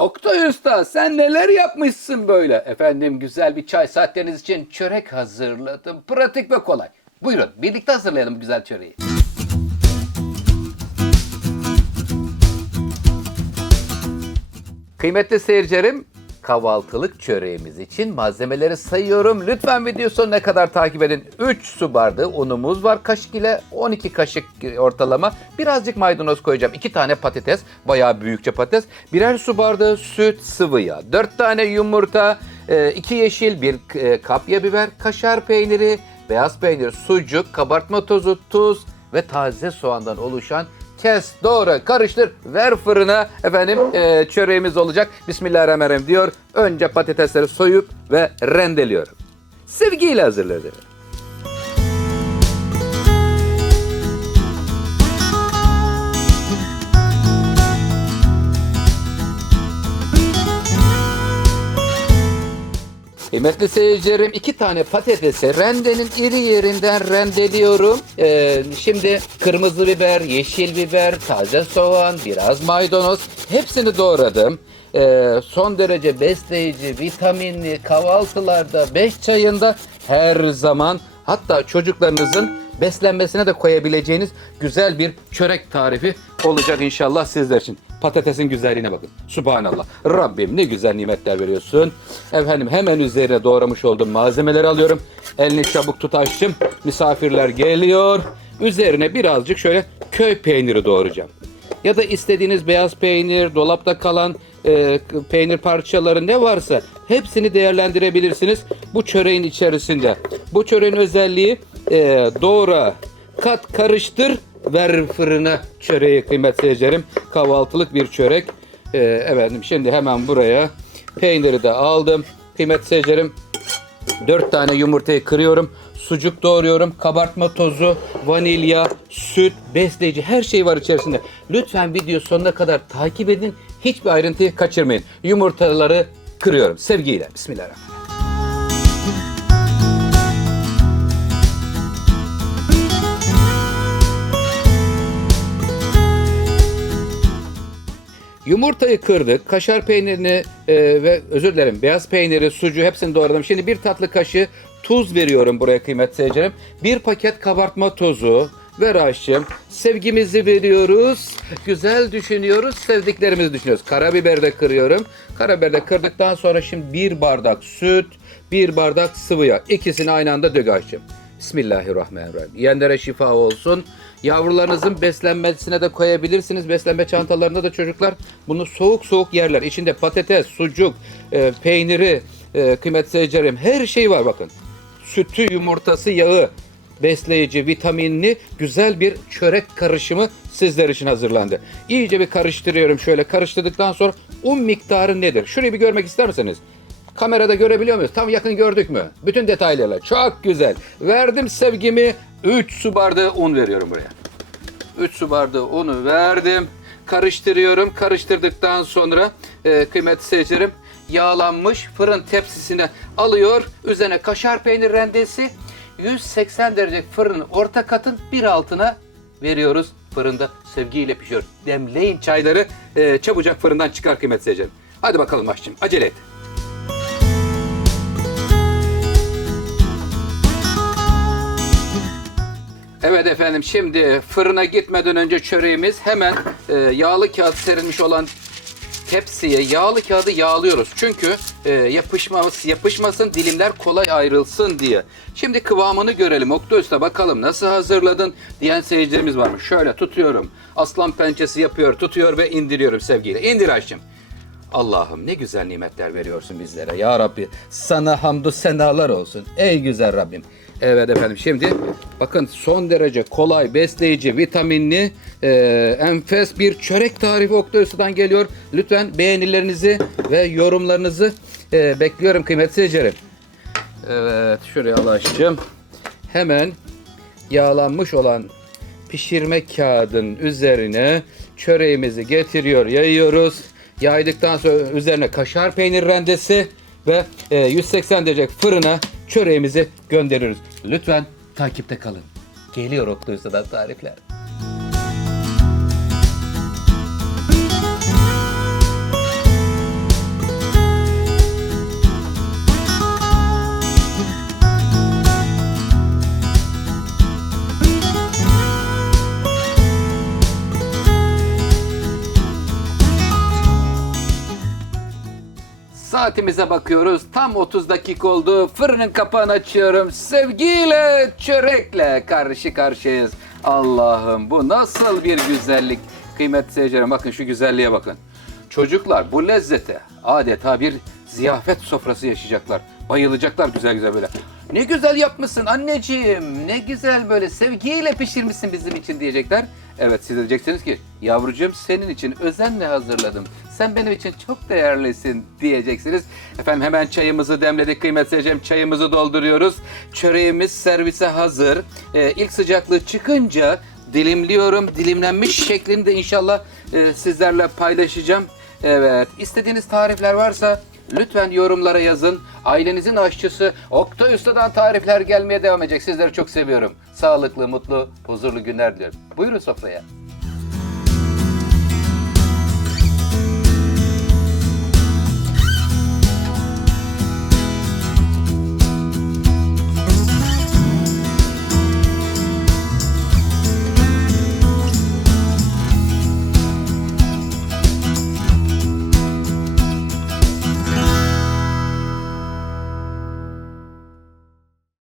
Oktay Usta sen neler yapmışsın böyle? Efendim güzel bir çay saatleriniz için çörek hazırladım. Pratik ve kolay. Buyurun birlikte hazırlayalım güzel çöreği. Kıymetli seyircilerim, kahvaltılık çöreğimiz için malzemeleri sayıyorum. Lütfen video sonuna kadar takip edin. 3 su bardağı unumuz var kaşık ile 12 kaşık ortalama. Birazcık maydanoz koyacağım. 2 tane patates, bayağı büyükçe patates. Birer su bardağı süt, sıvı yağ. 4 tane yumurta, 2 yeşil, 1 kapya biber, kaşar peyniri, beyaz peynir, sucuk, kabartma tozu, tuz ve taze soğandan oluşan kes, doğra, karıştır, ver fırına. Efendim e, çöreğimiz olacak. Bismillahirrahmanirrahim diyor. Önce patatesleri soyup ve rendeliyorum. Sevgiyle hazırladım. Kıymetli seyircilerim iki tane patatesi rendenin iri yerinden rendeliyorum. Ee, şimdi kırmızı biber, yeşil biber, taze soğan, biraz maydanoz hepsini doğradım. Ee, son derece besleyici, vitaminli kahvaltılarda, beş çayında her zaman hatta çocuklarınızın beslenmesine de koyabileceğiniz güzel bir çörek tarifi olacak inşallah sizler için. Patatesin güzelliğine bakın. Subhanallah. Rabbim ne güzel nimetler veriyorsun. Efendim hemen üzerine doğramış olduğum malzemeleri alıyorum. Elini çabuk tut açtım. Misafirler geliyor. Üzerine birazcık şöyle köy peyniri doğrayacağım. Ya da istediğiniz beyaz peynir, dolapta kalan e, peynir parçaları ne varsa hepsini değerlendirebilirsiniz bu çöreğin içerisinde. Bu çöreğin özelliği e, doğra, kat, karıştır, ver fırına çöreği kıymetli seyircilerim. Kahvaltılık bir çörek. E, efendim şimdi hemen buraya peyniri de aldım. Kıymetli seyircilerim 4 tane yumurtayı kırıyorum. Sucuk doğruyorum. Kabartma tozu, vanilya, süt, besleyici her şey var içerisinde. Lütfen video sonuna kadar takip edin. Hiçbir ayrıntıyı kaçırmayın. Yumurtaları kırıyorum. Sevgiyle. Bismillahirrahmanirrahim. Yumurtayı kırdık, kaşar peynirini e, ve özür dilerim beyaz peyniri, sucuğu hepsini doğradım. Şimdi bir tatlı kaşığı tuz veriyorum buraya kıymetli seyircilerim. Bir paket kabartma tozu ver Ayşem. Sevgimizi veriyoruz, güzel düşünüyoruz, sevdiklerimizi düşünüyoruz. Karabiber de kırıyorum. Karabiber de kırdıktan sonra şimdi bir bardak süt, bir bardak sıvı yağ. İkisini aynı anda dök Ayşem. Bismillahirrahmanirrahim. Yiyenlere şifa olsun. Yavrularınızın beslenmesine de koyabilirsiniz. Beslenme çantalarında da çocuklar bunu soğuk soğuk yerler. İçinde patates, sucuk, e, peyniri, e, kıymetli seyircilerim her şey var bakın. Sütü, yumurtası, yağı, besleyici, vitaminli güzel bir çörek karışımı sizler için hazırlandı. İyice bir karıştırıyorum şöyle. Karıştırdıktan sonra un miktarı nedir? Şurayı bir görmek ister misiniz? Kamerada görebiliyor muyuz? Tam yakın gördük mü? Bütün detaylarla. Çok güzel. Verdim sevgimi. 3 su bardağı un veriyorum buraya. 3 su bardağı unu verdim. Karıştırıyorum. Karıştırdıktan sonra e, kıymetli seyircilerim yağlanmış fırın tepsisine alıyor. Üzerine kaşar peynir rendesi 180 derece fırının orta katın bir altına veriyoruz. Fırında sevgiyle pişiyor. Demleyin çayları e, çabucak fırından çıkar kıymetli seyircilerim. Hadi bakalım aşçım acele et. Evet efendim şimdi fırına gitmeden önce çöreğimiz hemen e, yağlı kağıt serilmiş olan tepsiye yağlı kağıdı yağlıyoruz. Çünkü e, yapışmamız yapışmasın dilimler kolay ayrılsın diye. Şimdi kıvamını görelim. Oktay Usta bakalım nasıl hazırladın diyen seyircilerimiz var mı? Şöyle tutuyorum. Aslan pençesi yapıyor, tutuyor ve indiriyorum sevgiyle. İndir Ayşem. Allah'ım ne güzel nimetler veriyorsun bizlere. Ya Rabbi sana hamdü senalar olsun. Ey güzel Rabbim. Evet efendim şimdi bakın son derece kolay, besleyici, vitaminli, e, enfes bir çörek tarifi Oktay geliyor. Lütfen beğenilerinizi ve yorumlarınızı e, bekliyorum kıymetli seyircilerim. Evet şuraya alaşacağım. Hemen yağlanmış olan pişirme kağıdın üzerine çöreğimizi getiriyor, yayıyoruz. Yaydıktan sonra üzerine kaşar peynir rendesi ve e, 180 derece fırına çöreğimizi gönderiyoruz. Lütfen takipte kalın. Geliyor Usta'dan tarifler. Saatimize bakıyoruz. Tam 30 dakika oldu. Fırının kapağını açıyorum. Sevgiyle, çörekle karşı karşıyayız. Allah'ım bu nasıl bir güzellik. Kıymetli seyircilerim bakın şu güzelliğe bakın. Çocuklar bu lezzete adeta bir ziyafet sofrası yaşayacaklar. Bayılacaklar güzel güzel böyle. Ne güzel yapmışsın anneciğim. Ne güzel böyle sevgiyle pişirmişsin bizim için diyecekler. Evet siz diyeceksiniz ki yavrucuğum senin için özenle hazırladım. Sen benim için çok değerlisin diyeceksiniz. Efendim hemen çayımızı demledik kıymetli seyircilerim. Çayımızı dolduruyoruz. Çöreğimiz servise hazır. Ee, ilk sıcaklığı çıkınca dilimliyorum. Dilimlenmiş şeklini de inşallah e, sizlerle paylaşacağım. Evet. istediğiniz tarifler varsa lütfen yorumlara yazın. Ailenizin aşçısı Oktay Usta'dan tarifler gelmeye devam edecek. Sizleri çok seviyorum. Sağlıklı, mutlu, huzurlu günler diliyorum. Buyurun sofraya.